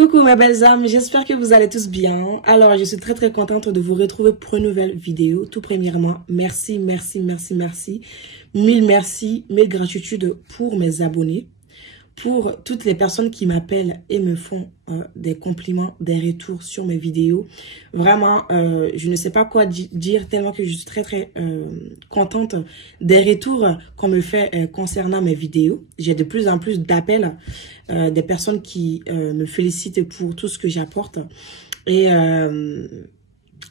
Coucou mes belles âmes, j'espère que vous allez tous bien. Alors, je suis très contente de vous retrouver pour une nouvelle vidéo. Tout premièrement, merci. Mille merci, mille gratitudes pour mes abonnés. Pour toutes les personnes qui m'appellent et me font des compliments, des retours sur mes vidéos. Vraiment, je ne sais pas quoi dire tellement que je suis très contente des retours qu'on me fait concernant mes vidéos. J'ai de plus en plus d'appels des personnes qui me félicitent pour tout ce que j'apporte. Et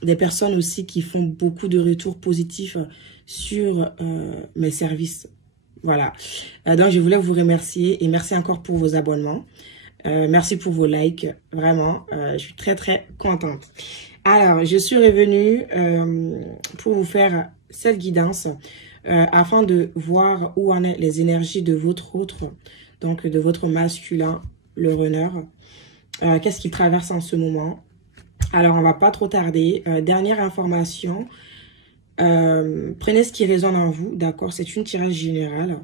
des personnes aussi qui font beaucoup de retours positifs sur mes services. Voilà, donc je voulais vous remercier et merci encore pour vos abonnements. Merci pour vos likes, vraiment, je suis très contente. Alors, je suis revenue pour vous faire cette guidance afin de voir où en est les énergies de votre autre, donc de votre masculin, le runner. Qu'est-ce qu'il traverse en ce moment? Alors, on va pas trop tarder. Dernière information. Prenez ce qui résonne en vous, d'accord? C'est une tirage générale.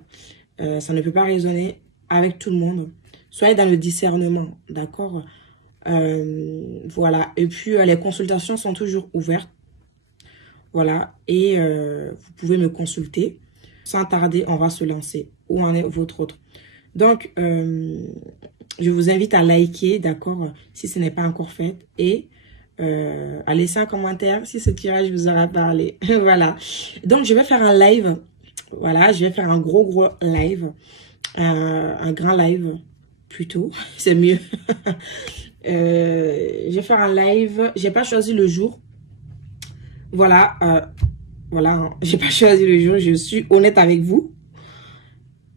Ça ne peut pas résonner avec tout le monde. Soyez dans le discernement, d'accord? Voilà. Et puis, les consultations sont toujours ouvertes. Voilà. Et vous pouvez me consulter. Sans tarder, on va se lancer. Où en est votre autre? Donc, je vous invite à liker, d'accord? Si ce n'est pas encore fait. Et à laisser un commentaire si ce tirage vous aura parlé. Voilà. Donc, je vais faire un live. Voilà, je vais faire un gros live. Un grand live, plutôt. C'est mieux. Je vais faire un live. J'ai pas choisi le jour. Voilà. Voilà. J'ai pas choisi le jour. Je suis honnête avec vous.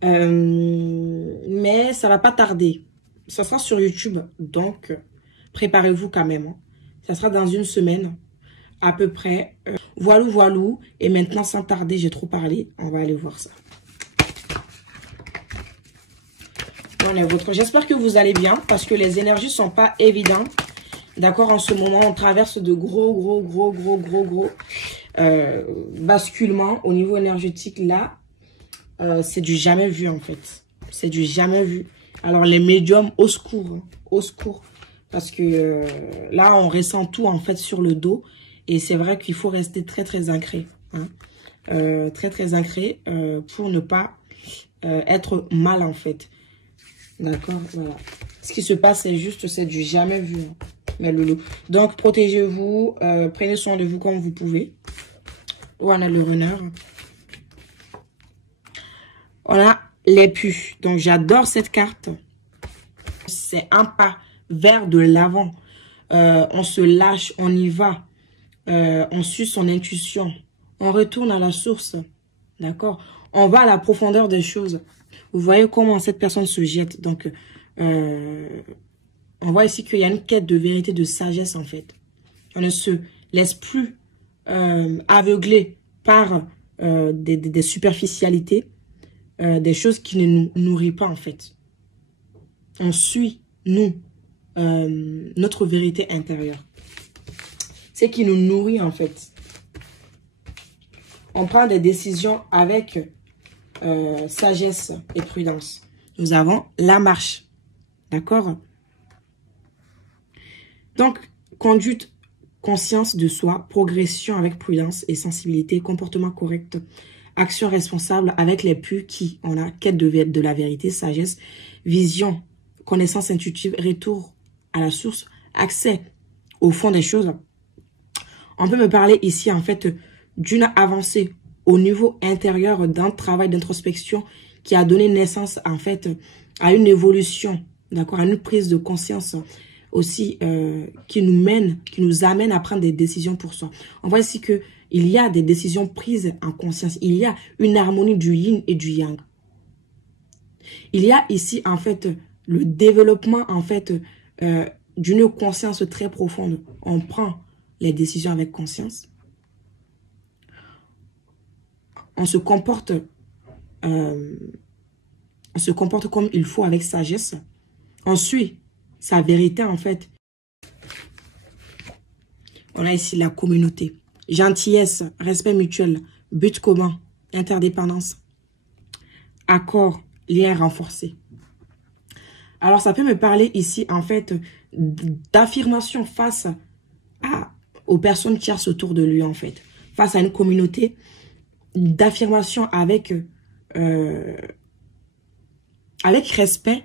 Mais ça va pas tarder. Ça sera sur YouTube. Donc, préparez-vous quand même. Ça sera dans une semaine, à peu près. Voilou. Et maintenant, sans tarder, j'ai trop parlé. On va aller voir ça. J'espère que vous allez bien, parce que les énergies sont pas évidentes. D'accord, en ce moment, on traverse de gros basculements au niveau énergétique. Là, c'est du jamais vu, en fait. C'est du jamais vu. Alors, les médiums, au secours. Hein, au secours. Parce que là, on ressent tout en fait sur le dos. Et c'est vrai qu'il faut rester très ancré. Hein. Très ancré pour ne pas être mal en fait. D'accord, voilà. Ce qui se passe, c'est du jamais vu. Hein, mes loulous. Donc, protégez-vous. Prenez soin de vous comme vous pouvez. Où on a le runner. On a les pus. Donc, j'adore cette carte. C'est un pas vers de l'avant. On se lâche, on y va. On suit son intuition. On retourne à la source. D'accord? On va à la profondeur des choses. Vous voyez comment cette personne se jette. Donc, on voit ici qu'il y a une quête de vérité, de sagesse en fait. On ne se laisse plus aveugler par des superficialités, des choses qui ne nous nourrissent pas en fait. On suit, nous, notre vérité intérieure. C'est qui nous nourrit en fait. On prend des décisions avec sagesse et prudence. Nous avons la marche. D'accord? Donc, conduite, conscience de soi, progression avec prudence et sensibilité, comportement correct, action responsable avec les pus qui, on a quête de la vérité, sagesse, vision, connaissance intuitive, retour à la source, accès au fond des choses. On peut me parler ici en fait d'une avancée au niveau intérieur d'un travail d'introspection qui a donné naissance en fait à une évolution, d'accord, à une prise de conscience aussi qui nous amène à prendre des décisions pour soi. On voit ici que il y a des décisions prises en conscience. Il y a une harmonie du yin et du yang. Il y a ici en fait le développement en fait d'une conscience très profonde. On prend les décisions avec conscience. On se comporte comme il faut avec sagesse. On suit sa vérité en fait. On a ici la communauté. Gentillesse, respect mutuel, but commun, interdépendance, accord, lien renforcé. Alors, ça peut me parler ici, en fait, d'affirmation face aux personnes tierces autour de lui, en fait. Face à une communauté, d'affirmation avec respect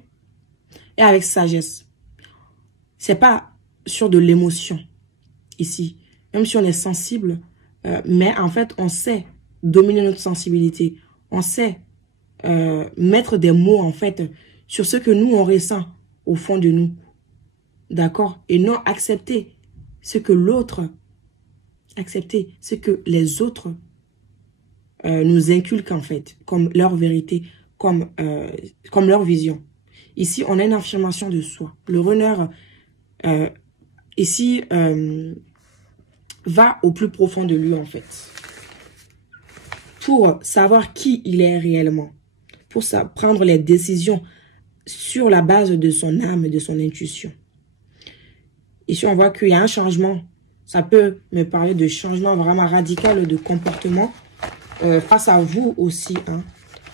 et avec sagesse. C'est pas sur de l'émotion, ici. Même si on est sensible, mais en fait, on sait dominer notre sensibilité. On sait mettre des mots, en fait, sur ce que nous, on ressent au fond de nous. D'accord? Et non accepter ce que l'autre, accepter ce que les autres nous inculquent, en fait, comme leur vérité, comme leur vision. Ici, on a une affirmation de soi. Le runner, ici, va au plus profond de lui, en fait. Pour savoir qui il est réellement. Pour prendre les décisions sur la base de son âme et de son intuition. Ici, on voit qu'il y a un changement. Ça peut me parler de changement vraiment radical de comportement face à vous aussi. Hein.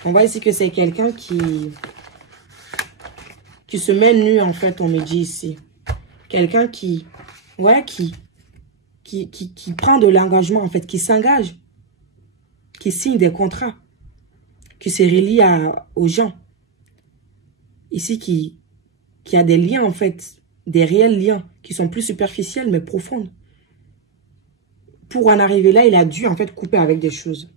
On voit ici que c'est quelqu'un qui se met nu, en fait, on me dit ici. Quelqu'un qui prend de l'engagement, en fait, qui s'engage, qui signe des contrats, qui se relie aux gens. Ici, qui a des liens, en fait, des réels liens qui sont plus superficiels, mais profonds. Pour en arriver là, il a dû, en fait, couper avec des choses.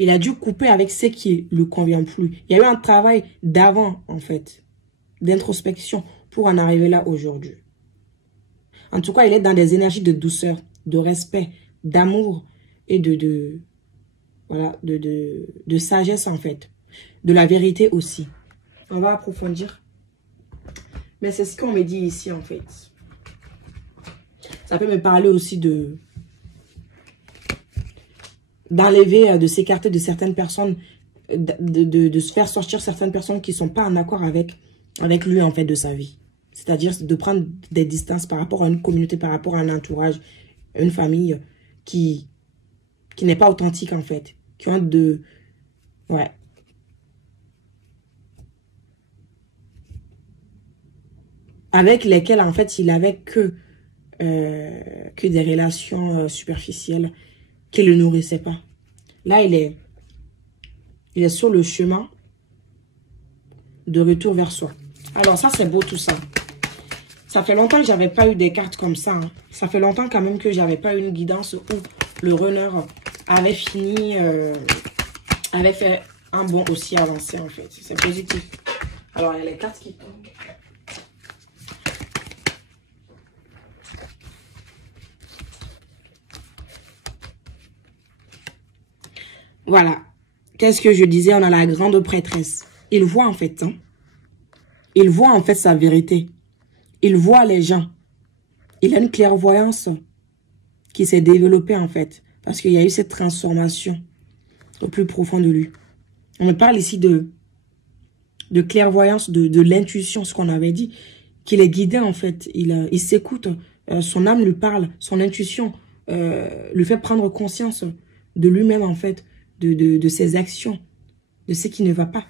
Il a dû couper avec ce qui ne lui convient plus. Il y a eu un travail d'avant, en fait, d'introspection pour en arriver là aujourd'hui. En tout cas, il est dans des énergies de douceur, de respect, d'amour et de sagesse, en fait. De la vérité aussi. On va approfondir. Mais c'est ce qu'on me dit ici, en fait. Ça peut me parler aussi d'enlever, de s'écarter de certaines personnes, de se faire sortir certaines personnes qui ne sont pas en accord avec lui, en fait, de sa vie. C'est-à-dire de prendre des distances par rapport à une communauté, par rapport à un entourage, une famille qui n'est pas authentique, en fait. Qui ont ouais. Avec lesquels, en fait, il avait que des relations superficielles qui ne le nourrissaient pas. Là, il est sur le chemin de retour vers soi. Alors, ça, c'est beau tout ça. Ça fait longtemps que je n'avais pas eu des cartes comme ça. Hein. Ça fait longtemps quand même que je n'avais pas eu une guidance où le runner avait fini, avait fait un bond aussi avancé, en fait. C'est positif. Alors, il y a les cartes qui tombent. Voilà. Qu'est-ce que je disais? On a la grande prêtresse. Il voit en fait. Hein? Il voit en fait sa vérité. Il voit les gens. Il a une clairvoyance qui s'est développée en fait. Parce qu'il y a eu cette transformation au plus profond de lui. On me parle ici de clairvoyance, de l'intuition, ce qu'on avait dit. Qu'il est guidé en fait. Il s'écoute. Son âme lui parle. Son intuition lui fait prendre conscience de lui-même en fait. De ses actions, de ce qui ne va pas.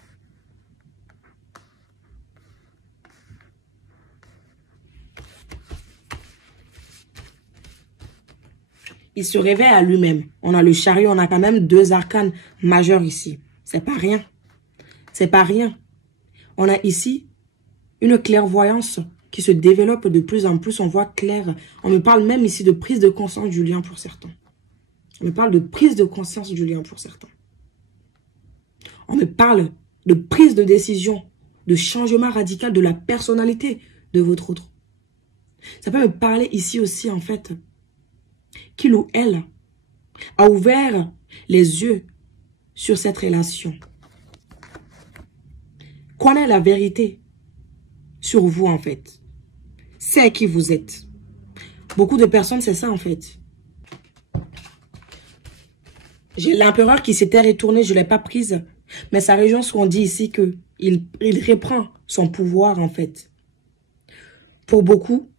Il se réveille à lui-même. On a le chariot, on a quand même 2 arcanes majeurs ici. C'est pas rien. C'est pas rien. On a ici une clairvoyance qui se développe de plus en plus. On voit clair. On me parle même ici de prise de conscience du lien pour certains. On me parle de prise de conscience du lien pour certains. On me parle de prise de décision, de changement radical de la personnalité de votre autre. Ça peut me parler ici aussi, en fait, qu'il ou elle a ouvert les yeux sur cette relation. Connaît la vérité sur vous, en fait. C'est qui vous êtes. Beaucoup de personnes, c'est ça, en fait. J'ai l'empereur qui s'était retourné, je ne l'ai pas prise. Mais sa région, ce qu'on dit ici, qu'il reprend son pouvoir, en fait. Pour beaucoup,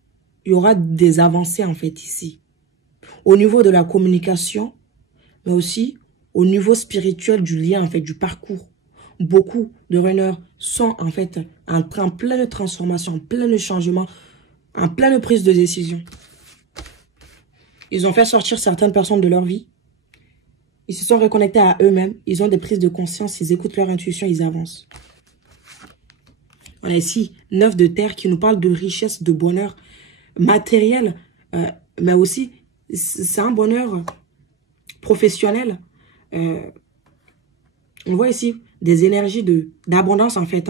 il y aura des avancées, en fait, ici. Au niveau de la communication, mais aussi au niveau spirituel du lien, en fait, du parcours. Beaucoup de runners sont, en fait, en pleine transformation, en plein changement, en pleine prise de décision. Ils ont fait sortir certaines personnes de leur vie. Ils se sont reconnectés à eux-mêmes. Ils ont des prises de conscience. Ils écoutent leur intuition. Ils avancent. On a ici 9 de terre qui nous parle de richesse, de bonheur matériel. Mais aussi, c'est un bonheur professionnel. On voit ici des énergies d'abondance en fait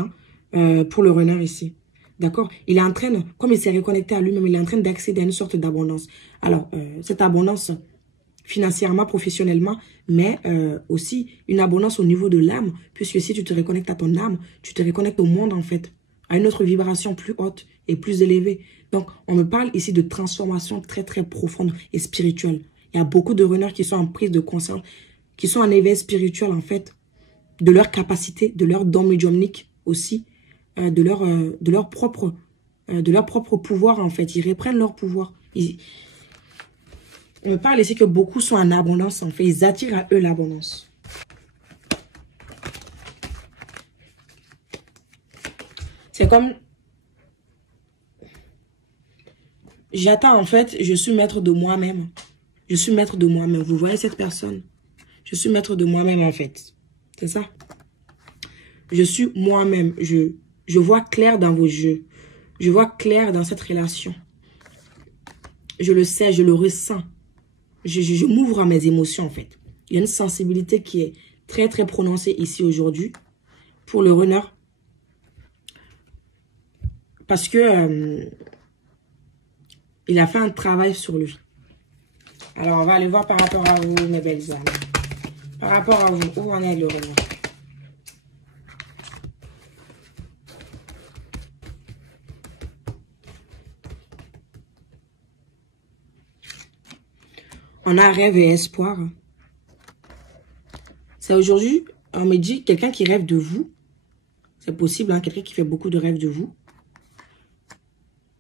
pour le runner ici. D'accord? Il est en train, comme il s'est reconnecté à lui-même, il est en train d'accéder à une sorte d'abondance. Alors, cette abondance financièrement, professionnellement, mais aussi une abondance au niveau de l'âme, puisque si tu te reconnectes à ton âme, tu te reconnectes au monde en fait, à une autre vibration plus haute et plus élevée. Donc, on me parle ici de transformation très très profonde et spirituelle. Il y a beaucoup de runners qui sont en prise de conscience, qui sont en éveil spirituel en fait, de leur capacité, de leur don médiumnique aussi, de leur propre pouvoir en fait. Ils reprennent leur pouvoir. On me parle ici que beaucoup sont en abondance en fait. Ils attirent à eux l'abondance. C'est comme... J'attends en fait, je suis maître de moi-même. Je suis maître de moi-même. Vous voyez cette personne? Je suis maître de moi-même en fait. C'est ça. Je suis moi-même. Je vois clair dans vos jeux. Je vois clair dans cette relation. Je le sais, je le ressens. Je m'ouvre à mes émotions en fait. Il y a une sensibilité qui est très très prononcée ici aujourd'hui pour le runner. Parce que il a fait un travail sur lui. Alors on va aller voir par rapport à vous mes belles âmes. Par rapport à vous, où en est le runner? On a rêve et espoir. C'est aujourd'hui, on me dit, quelqu'un qui rêve de vous. C'est possible, hein, quelqu'un qui fait beaucoup de rêves de vous.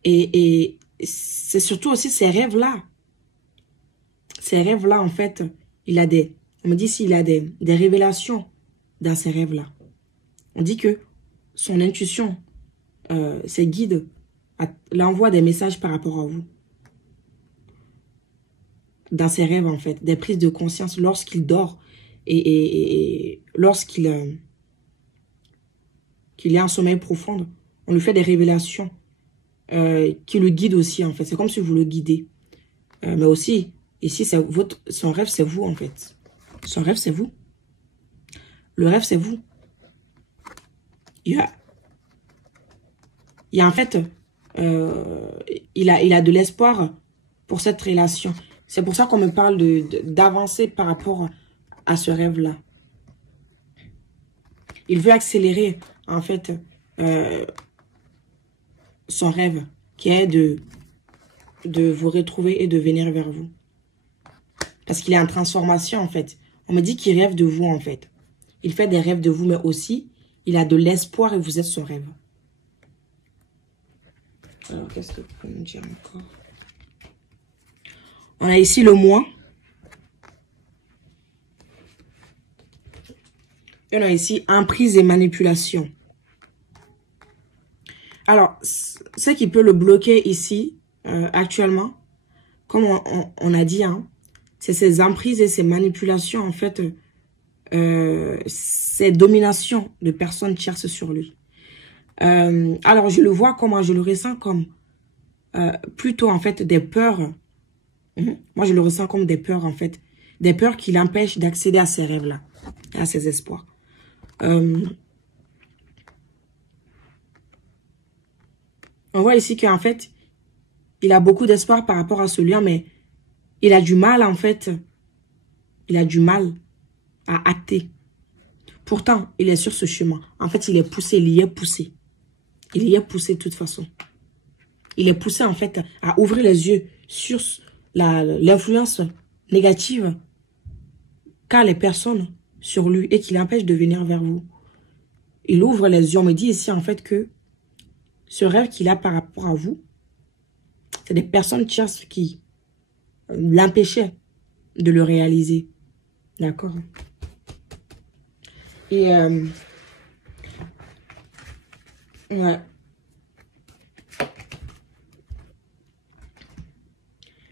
Et c'est surtout aussi ces rêves-là. Ces rêves-là, en fait, on me dit s'il a des révélations dans ces rêves-là. On dit que son intuition, ses guides, l'envoie des messages par rapport à vous. Dans ses rêves, en fait, des prises de conscience lorsqu'il dort et lorsqu'il est en sommeil profond, on lui fait des révélations qui le guident aussi, en fait. C'est comme si vous le guidez. Mais aussi, ici, son rêve, c'est vous, en fait. Son rêve, c'est vous. Le rêve, c'est vous. Il y a en fait, il a de l'espoir pour cette relation. C'est pour ça qu'on me parle d'avancer par rapport à ce rêve-là. Il veut accélérer, en fait, son rêve, qui est de vous retrouver et de venir vers vous. Parce qu'il est en transformation, en fait. On me dit qu'il rêve de vous, en fait. Il fait des rêves de vous, mais aussi, il a de l'espoir et vous êtes son rêve. Alors, qu'est-ce que vous pouvez me dire encore? On a ici le moi. Et on a ici emprise et manipulation. Alors, ce qui peut le bloquer ici, actuellement, comme on a dit, hein, c'est ces emprises et ces manipulations, en fait, ces dominations de personnes tierces sur lui. Alors, je le vois comment, je le ressens comme plutôt, en fait, des peurs. Moi, je le ressens comme des peurs, en fait. Des peurs qui l'empêchent d'accéder à ces rêves-là, à ses espoirs. On voit ici qu'en fait, il a beaucoup d'espoir par rapport à ce lien, mais il a du mal, en fait. Il a du mal à acter. Pourtant, il est sur ce chemin. En fait, il est poussé, il y est poussé. Il y est poussé de toute façon. Il est poussé, en fait, à ouvrir les yeux sur l'influence négative qu'a les personnes sur lui et qui l'empêche de venir vers vous. Il ouvre les yeux. On me dit ici, en fait, que ce rêve qu'il a par rapport à vous, c'est des personnes qui l'empêchaient de le réaliser. D'accord? Et ouais.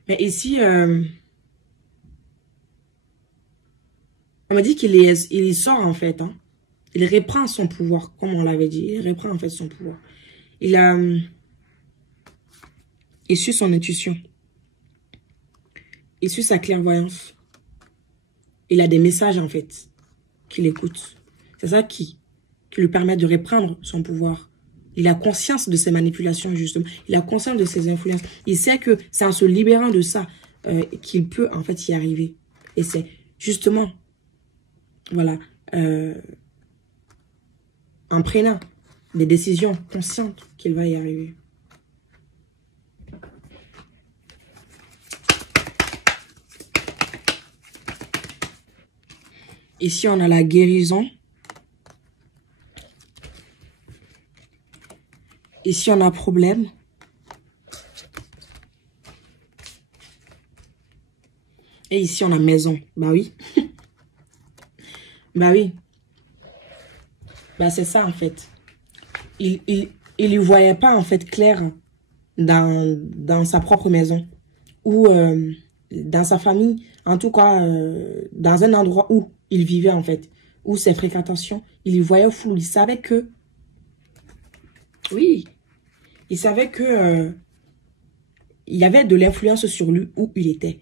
Mais ici, on m'a dit il sort en fait. Hein. Il reprend son pouvoir, comme on l'avait dit. Il reprend en fait son pouvoir. Il a suit son intuition. Il suit sa clairvoyance. Il a des messages en fait qu'il écoute. C'est ça qui lui permet de reprendre son pouvoir. Il a conscience de ses manipulations justement. Il a conscience de ses influences. Il sait que c'est en se libérant de ça qu'il peut en fait y arriver. Et c'est justement, voilà, en prenant des décisions conscientes qu'il va y arriver. Ici, on a la guérison. Ici, on a problème. Et ici, on a maison. Bah oui. Bah oui. Bah c'est ça, en fait. Il y voyait pas, en fait, clair dans sa propre maison. Ou dans sa famille. En tout cas, dans un endroit où il vivait, en fait. Où ses fréquentations, il y voyait flou. Il savait que... Oui. Il savait que... il y avait de l'influence sur lui où il était.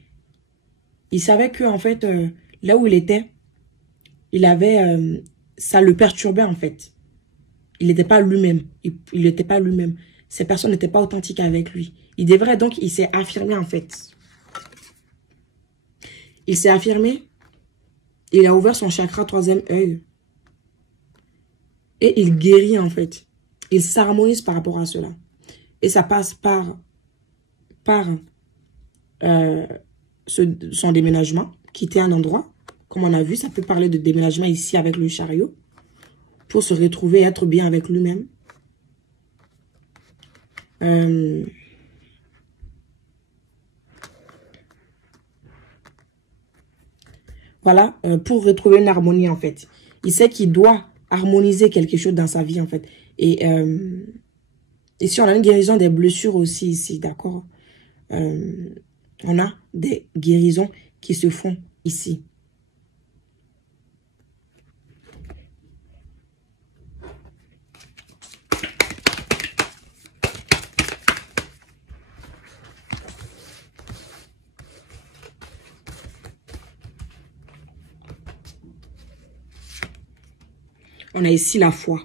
Il savait que, en fait, là où il était, il avait... ça le perturbait, en fait. Il n'était pas lui-même. Il n'était pas lui-même. Ces personnes n'étaient pas authentiques avec lui. Il devrait donc... Il s'est affirmé, en fait. Il s'est affirmé. Il a ouvert son chakra 3e œil. Et il guérit, en fait. Il s'harmonise par rapport à cela. Et ça passe par son déménagement, quitter un endroit. Comme on a vu, ça peut parler de déménagement ici avec le chariot. Pour se retrouver et être bien avec lui-même. Voilà, pour retrouver une harmonie en fait. Il sait qu'il doit harmoniser quelque chose dans sa vie en fait. Et ici, on a une guérison des blessures aussi ici, d'accord? On a des guérisons qui se font ici. On a ici la foi.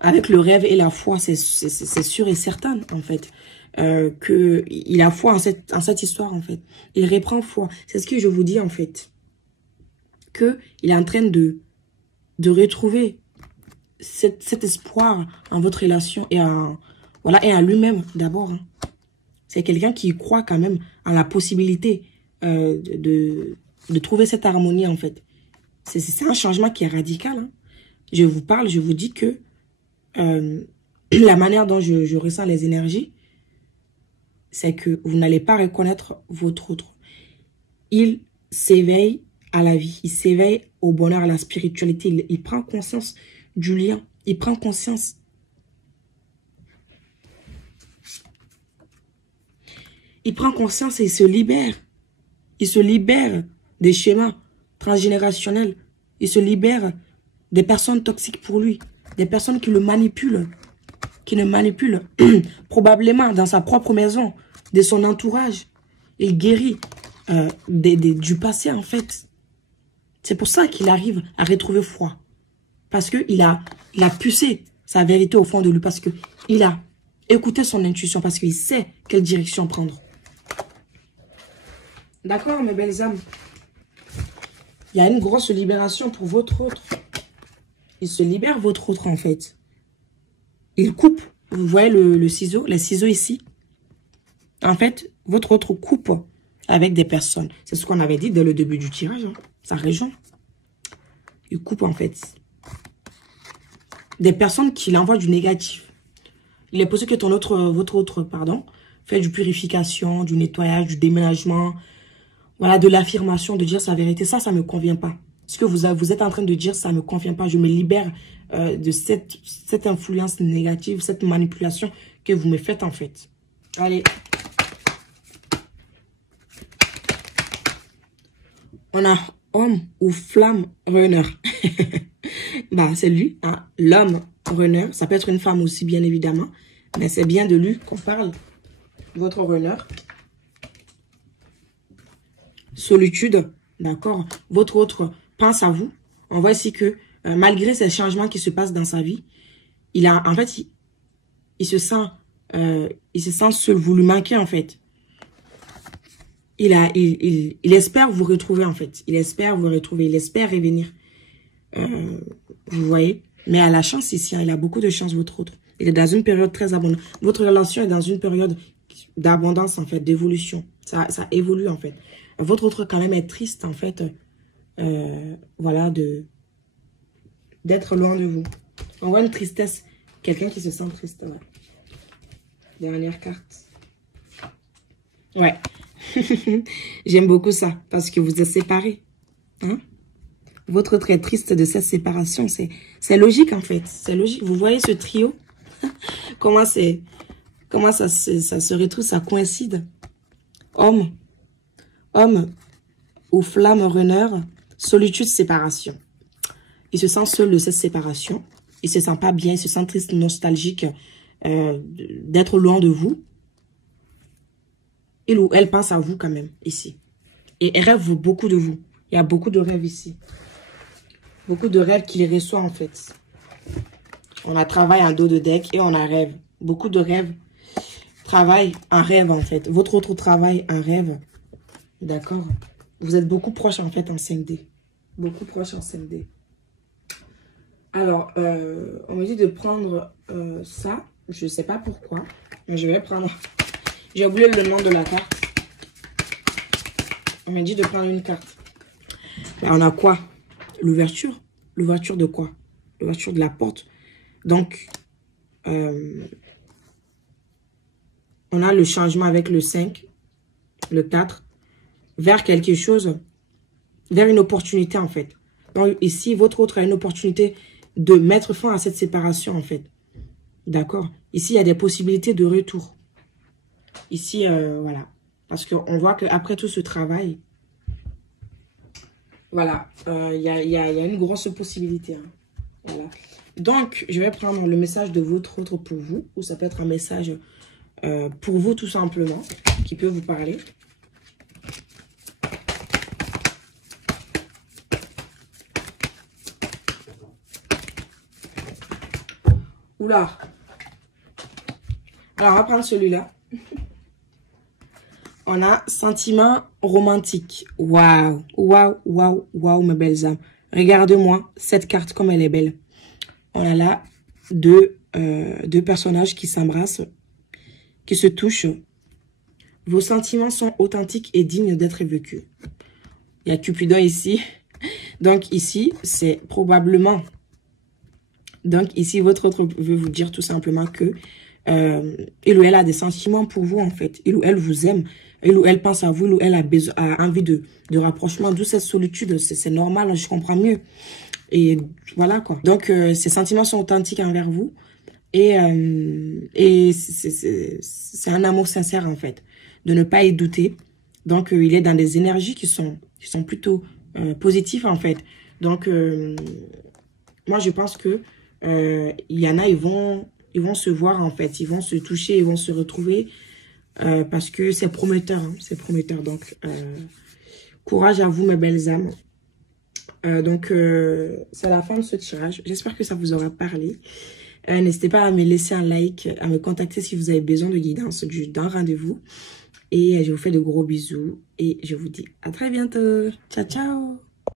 Avec le rêve et la foi, c'est sûr et certain, en fait. Il a foi en cette histoire, en fait. Il reprend foi. C'est ce que je vous dis, en fait. Il est en train de retrouver cet espoir en votre relation et voilà, et à lui-même, d'abord. Hein. C'est quelqu'un qui croit quand même en la possibilité de trouver cette harmonie, en fait. C'est un changement qui est radical, hein. Je vous parle, je vous dis que la manière dont je ressens les énergies, c'est que vous n'allez pas reconnaître votre autre. Il s'éveille à la vie, il s'éveille au bonheur, à la spiritualité. Il prend conscience du lien, il prend conscience. Il prend conscience et il se libère. Il se libère des schémas transgénérationnels. Il se libère des personnes toxiques pour lui, des personnes qui le manipulent, probablement dans sa propre maison, de son entourage. Il guérit du passé en fait. C'est pour ça qu'il arrive à retrouver foi. Parce qu'il a poussé sa vérité au fond de lui, parce qu'il a écouté son intuition, parce qu'il sait quelle direction prendre. D'accord, mes belles âmes? Il y a une grosse libération pour votre autre. Il se libère, votre autre, en fait. Il coupe. Vous voyez le ciseau, les ciseaux ici. En fait, votre autre coupe avec des personnes. C'est ce qu'on avait dit dès le début du tirage. Hein, sa région. Il coupe, en fait. Des personnes qui l'envoient du négatif. Il est possible que votre autre, fait du purification, du nettoyage, du déménagement. Voilà, de l'affirmation, de dire sa vérité. Ça ne me convient pas. Ce que vous êtes en train de dire, ça ne me convient pas. Je me libère de cette influence négative, cette manipulation que vous me faites en fait. Allez. On a homme ou flamme runner. Bah, c'est lui, hein, l'homme runner. Ça peut être une femme aussi, bien évidemment. Mais c'est bien de lui qu'on parle. Votre runner. Solitude, d'accord. Votre autre pense à vous. On voit ici que malgré ces changements qui se passent dans sa vie, en fait, il se sent seul. Vous lui manquez en fait. Il espère vous retrouver en fait. Il espère vous retrouver. Il espère revenir. Vous voyez. Mais à la chance ici, hein, il a beaucoup de chance, votre autre. Il est dans une période très abondante. Votre relation est dans une période d'abondance en fait, d'évolution. Ça évolue en fait. Votre autre quand même est triste en fait. Voilà, d'être loin de vous. On voit une tristesse. Quelqu'un qui se sent triste. Ouais. Dernière carte. Ouais. J'aime beaucoup ça. Parce que vous êtes séparés. Hein? Votre autre est triste de cette séparation. C'est logique en fait. C'est logique. Vous voyez ce trio? Comment ça se retrouve, ça coïncide. Homme ou flamme runner, solitude, séparation. Il se sent seul de cette séparation. Il se sent pas bien, il se sent triste, nostalgique d'être loin de vous. Il ou elle pense à vous quand même, ici. Et elle rêve beaucoup de vous. Il y a beaucoup de rêves ici. Beaucoup de rêves qu'il reçoit en fait. On a travail en dos de deck et on a rêve. Beaucoup de rêves. Travail en rêve en fait. Votre autre travail en rêve. D'accord. Vous êtes beaucoup proche en fait en 5D. Beaucoup proche en 5D. Alors, on me dit de prendre ça. Je ne sais pas pourquoi. Mais je vais prendre... J'ai oublié le nom de la carte. On m'a dit de prendre une carte. Là, on a quoi? L'ouverture. L'ouverture de quoi? L'ouverture de la porte. Donc, on a le changement avec le 5, le 4, vers quelque chose, vers une opportunité en fait. Donc ici, votre autre a une opportunité de mettre fin à cette séparation en fait. D'accord? Ici, il y a des possibilités de retour. Ici, voilà. Parce qu'on voit qu'après tout ce travail, voilà, il y a une grosse possibilité. Hein. Voilà. Donc, je vais prendre le message de votre autre pour vous, ou ça peut être un message pour vous tout simplement, qui peut vous parler. Oula. Alors, on va prendre celui-là. On a sentiment romantique. Waouh, waouh, waouh, waouh, mes belles âmes. Regardez-moi cette carte comme elle est belle. On a là deux personnages qui s'embrassent, qui se touchent. Vos sentiments sont authentiques et dignes d'être vécus. Il y a Cupidon ici. Donc ici, c'est probablement... Donc ici, votre autre veut vous dire tout simplement que il ou elle a des sentiments pour vous en fait. Il ou elle vous aime. Il ou elle pense à vous. Il ou elle a envie de rapprochement. D'où cette solitude. C'est normal, je comprends mieux. Et voilà quoi. Donc ces sentiments sont authentiques envers vous. Et c'est un amour sincère en fait. De ne pas y douter. Donc il est dans des énergies qui sont plutôt positives en fait. Donc moi je pense que il y en a, ils vont se voir en fait, ils vont se toucher, ils vont se retrouver parce que c'est prometteur, hein, c'est prometteur. Donc, courage à vous mes belles âmes. Donc, c'est la fin de ce tirage. J'espère que ça vous aura parlé. N'hésitez pas à me laisser un like, à me contacter si vous avez besoin de guidance d'un rendez-vous. Et je vous fais de gros bisous et je vous dis à très bientôt. Ciao, ciao.